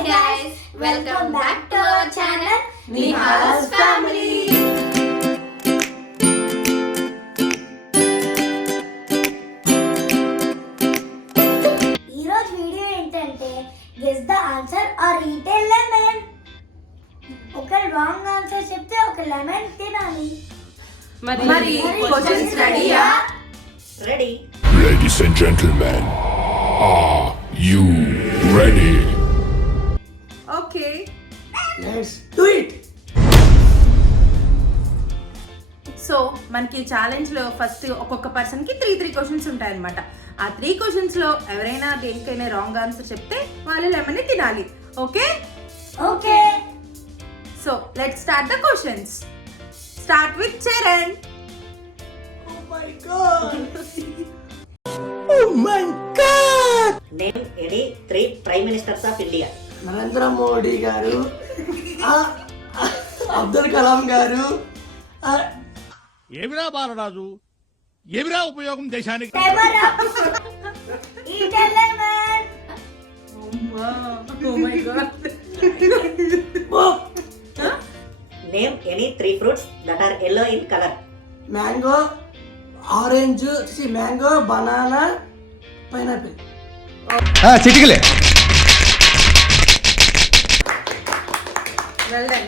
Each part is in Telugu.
Hi guys, welcome back to our channel Nihala's Family. ఈరోజు వీడియో ఏంటంటే guess the answer are eat a lemon. ఒక రాంగ్ ఆన్సర్ చెప్తే ఒక లెమన్ తినాలి. మరి క్వశ్చన్స్ రెడీయా? Ready. Ladies and gentlemen, are you ready? Okay. Let's do it. So మనకి ఛాలెంజ్ లో ఫస్ట్ ఒక్కొక్క పర్సన్ కి త్రీ క్వశ్చన్స్ ఉంటాయి అనమాట. ఆ 3 క్వశ్చన్స్ లో ఎవరైనా దేనికైనా రాంగ్ ఆన్సర్ చెప్తే వాళ్ళు లెమన్ తినాలి. Okay okay. So let's start the questions. Start with Charan. Oh my god. Oh my god. Name any 3 Prime Ministers of India. Narendra Modi గారు, అబ్దుల్ కలాం గారు. ఏమిరా బాలరాజు, ఏమిరా ఉపయోగం దేశానికి? Eat a lemon. Oh my god. Name any 3 fruits that are yellow in color. Mango, orange, mango, banana, pineapple. చిటికలే. Well done.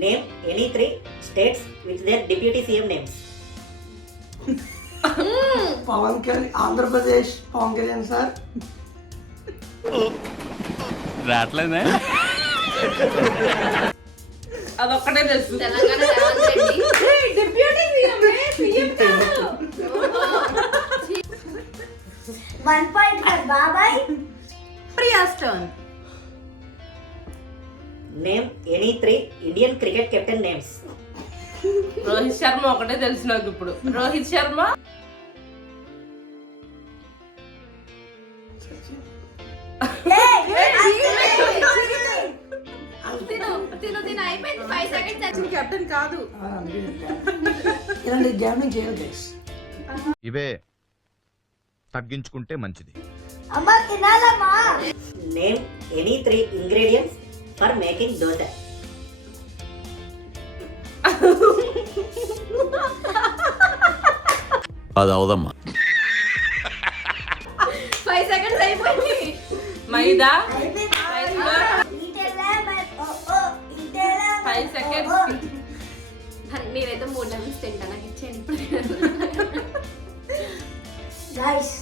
Name any 3 states with their deputy CM names. Pawan Kalyan, Andhra Pradesh Pawan Kalyan sir. రాట్లేదే. అదొక్కటే తెలుసు. తెలంగాణ రేవంత్ రెడ్డి. డిప్యూటీ సీఎం కాదు. 1 point for బాబాయ్. Priya's turn. Name any 3 Indian cricket captain names. Rohit Sharma ఒకటే తెలుసు నాకు ఇప్పుడు. రోహిత్ శర్మ, తిను అయిపోయింది. 5 seconds. కెప్టెన్ కాదు. ఇలాంటి గ్యామింగ్ చేయాలి గైస్. ఇవే తగ్గించుకుంటే మంచిది. అమ్మ తినాలమ్మా. Name any 3 ingredients for making dosa. అది అవదమ్మా. 5 seconds అయిపోయింది. మైదా, eat a lemon. Eat a lemon. 5 seconds. నేనైతే 3 lemons తింటా, నాకు ఇచ్చేయండి ఇప్పుడు. గైస్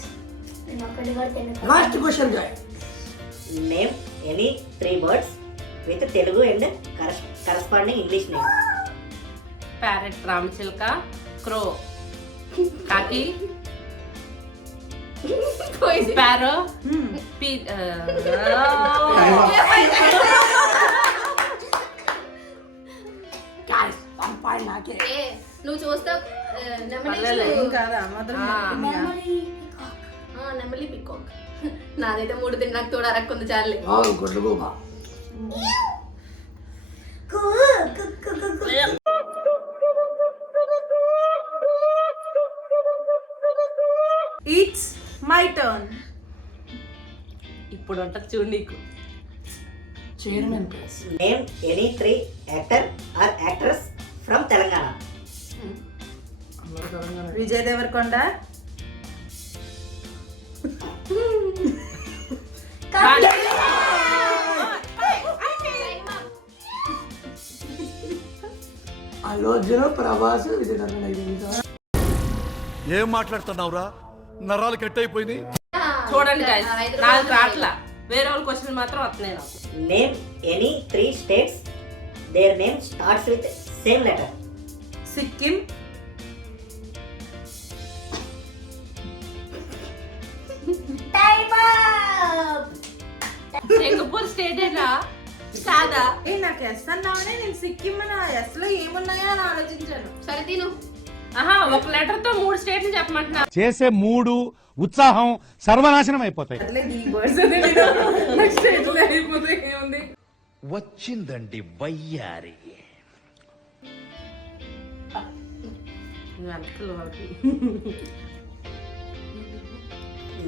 నేను ఒకటి కూడా తినను. Last question guy. Name any 3 birds with Telugu and corresponding English name. Parrot, రామచిలక, క్రో, కాకి, స్పారో, గైస్ 1 point నాకే. నువ్వు చూస్తావు. ఏం కాదా మాత్రం. నెమలి, పికాక్. నాదైతే 3 తిని నాకు తోడు అరక్కుంది చాలే. వావ్ గుడ్లు గోబా. It's my turn. ఇప్పుడు ఉంటుంది చూడు నీకు. Chairman place. Name any 3 actor or actress from Telangana. Vijay Deverakonda, Allu Arjun, Prabhas, Vijay Deverakonda. ఏం మాట్లాడుతున్నావురా? నరాలు కట్ అయిపోయినాయి. చూడండి guys, నాకు రాట్లా. వేరే వాళ్ళ క్వశ్చన్ మాత్రం వస్తున్నాయి నాకు. Name any 3 states. Their name starts with same letter. Sikkim, time up. Singapore state ఏనా కాదా? నాకు ఎస్ అన్నావనే నేను సిక్కిం అని ఎస్ లో ఏమున్నాయో అని ఆలోచించాను. సరే తిను. ఒక లెటర్ తో 3 స్టేట్స్ చెప్పమంటున్నా. చేసే మూడు ఉత్సాహం సర్వనాశనం అయిపోతాయి. ఏముంది? వచ్చిందండి వయ్యారి.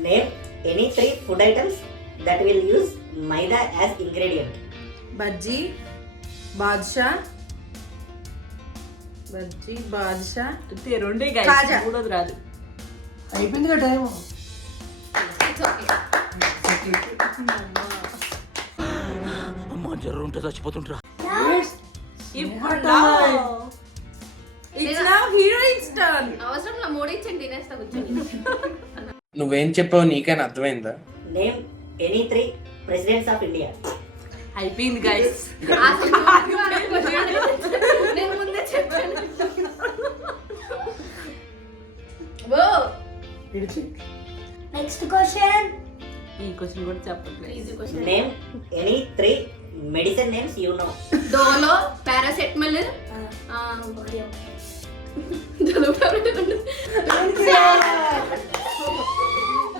Name any 3 food items that will use maida as ingredient. Bajji Badshah bajji Badshah అంతే రెండే గైస్ కాజా. మూడోది రాదు. అయిపోయింది కదా టైం. అమ్మా జ్వరం ఉంటే చచ్చిపోతుంటరా. ఇప్పుడు ఇట్స్ నౌ హీరోయిన్స్ టర్న్. అవసరం నా మూడించండి తినేస్తా కూర్చొని. నువ్వేం చెప్పావు నీకైనా అర్థమైందా? Name any 3 presidents of India. అయిపోయింది గైస్. నేను ముందే చెప్పాను. Next question. ఈ క్వశ్చన్ కూడా చెప్పట్లేదు. Name any 3 medicine names you know. Dolo, paracetamol,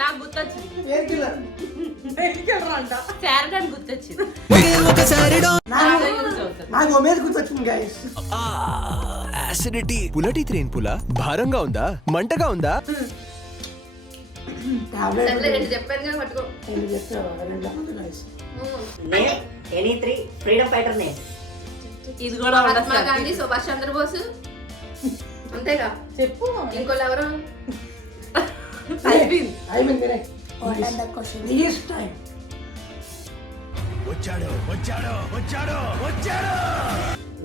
నాకు గుర్తొచ్చింది. ఏం కిల్లర్? శారదాని గుర్తొచ్చింది. నాకు యూజ్ అవుతుంది. నాకు ఒమేజ్ గుర్తొచ్చింది గైస్. యాసిడిటీ. పులటి త్రేన్ పుల భారంగా ఉందా, మంటగా ఉందా? టాబ్లెట్ రెండు చెప్పాను కదా పట్టుకో. ఏంటి చెప్పావా? రెండు చెప్పండి guys. Name any 3 freedom fighter names. ఇది కూడా మహాత్మా ఉండదు. గాంధీ, సుభాష్ చంద్రబోస్, అంతేగా. చెప్పు. ఇంకోళ్ళు ఎవరు? అయిపోయింది. అయిపోయింది రే. What are the question? This time.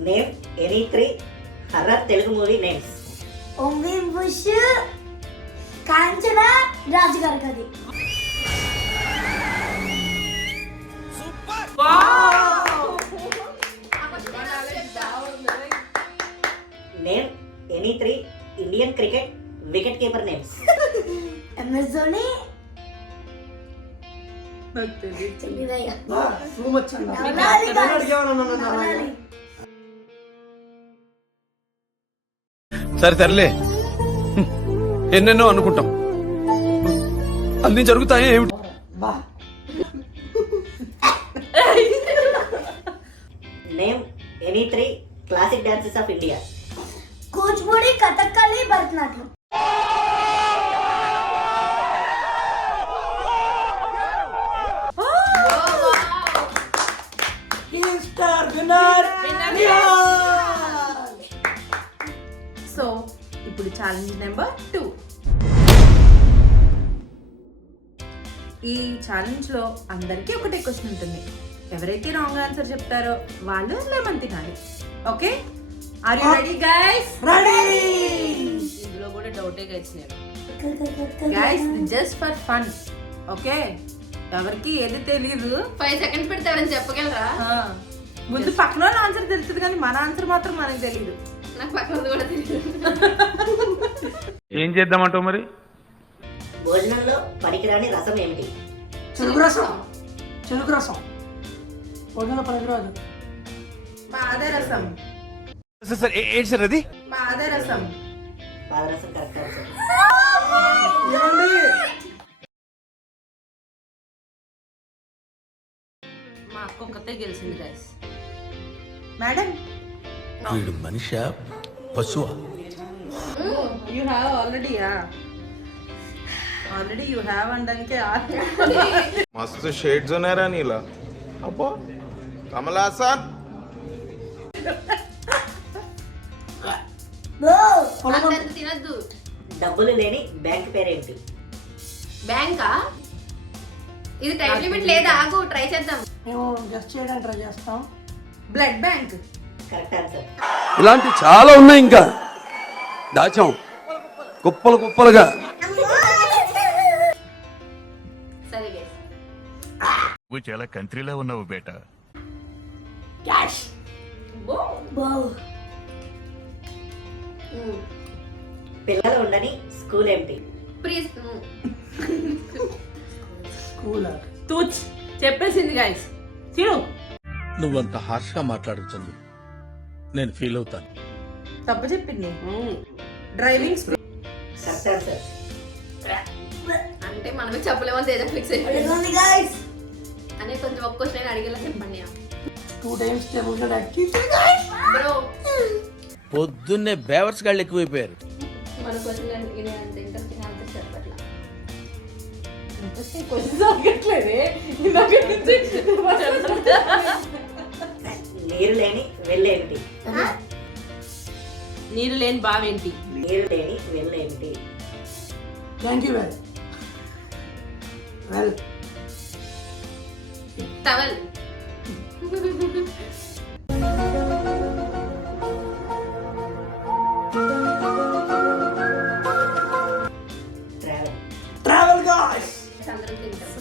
Name any 3 horror Telugu movie names. ఓంవి బుష్, Kanchana, Raju Gari Gadhi. Name any 3 Indian cricket wicket keeper names. MS Dhoni, నాకు తెలియదు. చెల్లిదయ్య, బా టూ మచ్ అన్న. నవలాలి guys. అడిగావా నవలాలి. సరే తరలే, ఎన్నెన్నో అనుకుంటాం, అన్ని జరుగుతాయి ఏమిటి? బా Name any 3 classic dances of India. Kuchipudi, Kathakali, Bharatanatyam. Star winner. So ఇప్పుడు ఛాలెంజ్ నెంబర్ 2. ఈ ఛాలెంజ్ లో అందరికీ ఒకటే క్వశ్చన్ ఉంటుంది. ఎవరైతే రాంగ్ ఆన్సర్ చెప్తారో వాళ్ళు లెమన్ తినాలి. Okay, are you ready guys? Ready. ఇందులో కూడా డౌటే గైస్. నేను guys just for fun. Okay, ఎవరికి ఏది తెలీదు. 5 seconds పెడితే ఎవరైనా చెప్పగలరా? ముందు పక్కన వాళ్ళ ఆన్సర్ తెలుస్తుంది కానీ మన ఆన్సర్ మాత్రం మనకు తెలియదు. నాకు పక్కన కూడా తెలియదు. ఏం చేద్దామంటావు మరి? భోజనంలో పనికిరాని రసం ఏమిటి? చెరుకు రసం. చెరుకు రసం పొద్దున పనికిరాదు. పాదరసం. సార్ ఏంటి సార్ అది? పాదరసం. పాదరసం కరెక్ట్ ఆన్సర్. ఏమండి? మా అక్క ఒక్కతే గెలిచింది గైస్. మేడం వీడు మనిషా పశువా? యూ హ్యావ్ ఆల్రెడీయా? ఆల్రెడీ యూ హ్యావ్ అనడానికి मस्त शेड्स होणार आहे नीला अप्पा कमला असा అంత తినద్దు. డబ్బులు లేని బ్యాంక్ పేరేంటి? బ్యాంకా? ఇది టైం లిమిట్ లేదా? ఆగు, ట్రై చేద్దాం. మేము గెస్ట్ చేయడానికి ట్రై చేస్తాం. Blood bank. Correct answer. ఇలాంటి చాలా ఉన్నాయి, ఇంకా దాచాం కుప్పలు కుప్పలుగా. సరే గైస్. నువ్వు చాలా కంట్రీలో ఉన్నావు బేటా. క్యాష్. బో. పిల్లలు ఉండని స్కూల్ ఏమిటి? ప్లీజ్. స్కూల్. తూచ్ చెప్పేసింది గైస్. తిను. నువ్వంత హార్ష్గా మాట్లాడుతుంది, నేను ఫీల్ అవుతాను. తప్పు చెప్పింది. Driving school. Correct answer. అంటే మనమే చెప్పలేమని ఏదో ఫిక్స్ అయిపోయింది ఎలాంది guys? అనే కొంచెం ఒక్క క్వశ్చన్ అడిగేలా చెప్పండి. 2 times టేబుల్ గా డక్కి. బ్రో, పొద్దున్నే బేవర్స్ గాళ్ళు ఎక్కువైపోయారు. మన క్వశ్చన్ అడిగిన అంత ఇంట్రెస్టింగ్ ఆన్సర్ చెప్పట్లా. క్వశ్చన్స్ అడగట్లేదే ఇందాక నుంచి. నీరు లేని వెళ్ళేమిటి? నీరు లేని బావేంటి? నీరు లేని వెళ్ళేమిటి? Thank you well towel. Travel. Travel guys. అందరం తింటాం.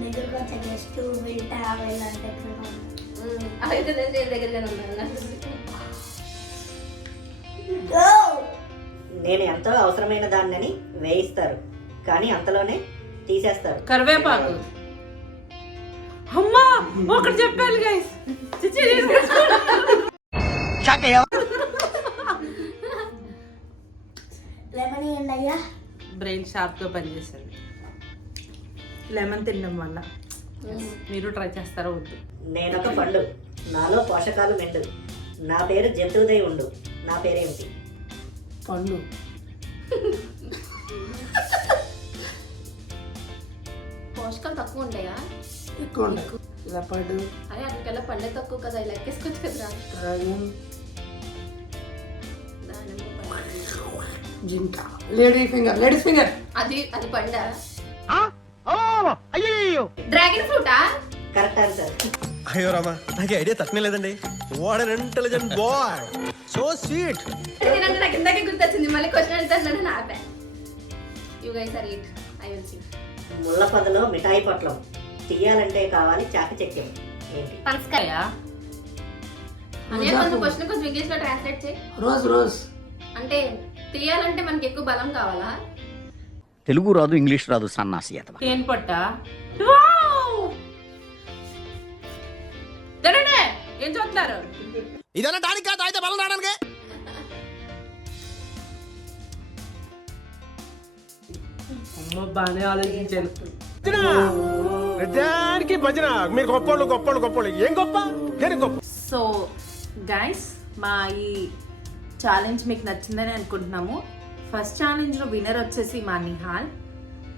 దగ్గరకు వచ్చే గెస్ట్ విల్ ట్రావెల్ అంటే అయితే నేను దగ్గరగానే ఉన్నాను. గో. నేను ఎంతో అవసరమైన దాన్నని వేయిస్తారు కానీ అంతలోనే తీసేస్తారు. కరివేపాకు. అమ్మా ఒకటి చెప్పాలి గైస్. లెమన్ ఇవ్వండి అయ్యా. బ్రెయిన్ షార్ప్ గా పనిచేస్తుంది లెమన్ తినడం వల్ల. మీరు ట్రై చేస్తారో వద్దు. నేనొక పండు, నాలో పోషకాలు మెండు, నా పేరు జంతువుదై ఉండు, నా పేరేమిటి? పండు. పోషకాలు తక్కువ ఉంటాయా? ఎక్కువ ఉంటాయి. లెపర్డ్, అదే అక్కడికెళ్ళ పండే తక్కువ కదా, లెక్కేసుకోవచ్చు కదరా. డ్రాగన్, దానిమ్మ పండు. జింక, లేడీస్ ఫింగర్. అది అది పండా? డ్రాగన్ ఫ్రూటా? Correct answer. అయ్యో రామా నాకు ఐడియా తక్కువ లేదండి. What an intelligent boy, so sweet. తినండి, నాకు ఇందాకే గుర్తొచ్చింది. మళ్ళీ క్వశ్చన్ అడుగుతాను నా ఆపా. You guys are eat, I will see. ముళ్ళ పొదలో మిఠాయి పొట్లం, తీయాలంటే కావాలి చాకి చెక్కెం, ఏంటి? పనసకాయ. అదే కొంచెం క్వశ్చన్ కొంచెం ఇంగ్లీష్ లో ట్రాన్స్లేట్ చేయి. రోజ్. అంటే తీయాలంటే మనకి ఎక్కువ బలం కావాలా? తెలుగు రాదు, ఇంగ్లీష్ రాదు, సన్నాసి అతను. తేనె పట్ట. తినండి, ఏం చూస్తున్నారు? ఇదన్నా టానిక్ కాదు, అయితే బలం రావడానికి. అమ్మ బాగానే ఆలోచించాను. దానికి భజన. మీరు గొప్పోళ్ళు ఏం గొప్ప, దేనికి గొప్ప? సో గైస్, మా ఈ ఛాలెంజ్ మీకు నచ్చిందని అనుకుంటున్నాము. ఫస్ట్ ఛాలెంజ్లో విన్నర్ వచ్చేసి మా నిహాల్.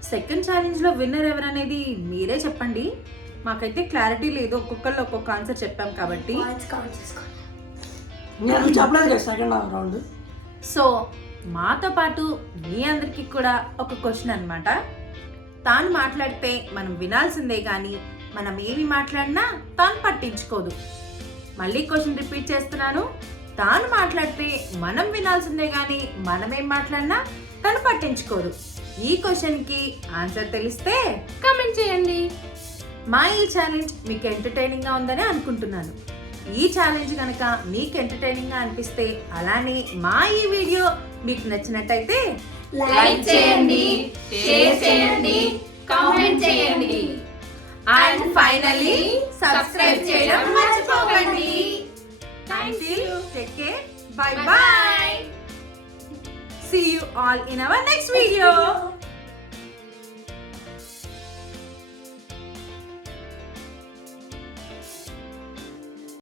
సెకండ్ ఛాలెంజ్లో విన్నర్ ఎవరనేది మీరే చెప్పండి. మాకైతే క్లారిటీ లేదు, ఒక్కొక్కళ్ళు ఒక్కొక్క ఆన్సర్ చెప్పాం కాబట్టి. పాయింట్స్ కౌంట్ చేసుకోండి. నేను చెప్పలేదు కదా సెకండ్ రౌండ్. సో మాతో పాటు మీ అందరికీ కూడా ఒక క్వశ్చన్ అన్నమాట. తాను మాట్లాడితే మనం వినాల్సిందే కానీ మనం ఏమి మాట్లాడినా తాను పట్టించుకోదు. మళ్ళీ క్వశ్చన్ రిపీట్ చేస్తున్నాను. తాను మాట్లాడితే మనం వినాల్సిందే కానీ మనం ఏం మాట్లాడినా తను పట్టించుకోదు. ఈ క్వశ్చన్కి ఆన్సర్ తెలిస్తే కామెంట్ చేయండి. మా ఈ ఛాలెంజ్ మీకు ఎంటర్టైనింగ్గా ఉందని అనుకుంటున్నాను. ఈ ఛాలెంజ్ కనుక మీకు ఎంటర్టైనింగ్గా అనిపిస్తే, అలానే మా ఈ వీడియో మీకు నచ్చినట్టయితే లైక్ చేయండి, షేర్ చేయండి, కామెంట్ చేయండి. అండ్ ఫైనల్లీ సబ్స్క్రైబ్ చేయడం మర్చిపోకండి. Thank you. Take care. By by. See you all in our next video.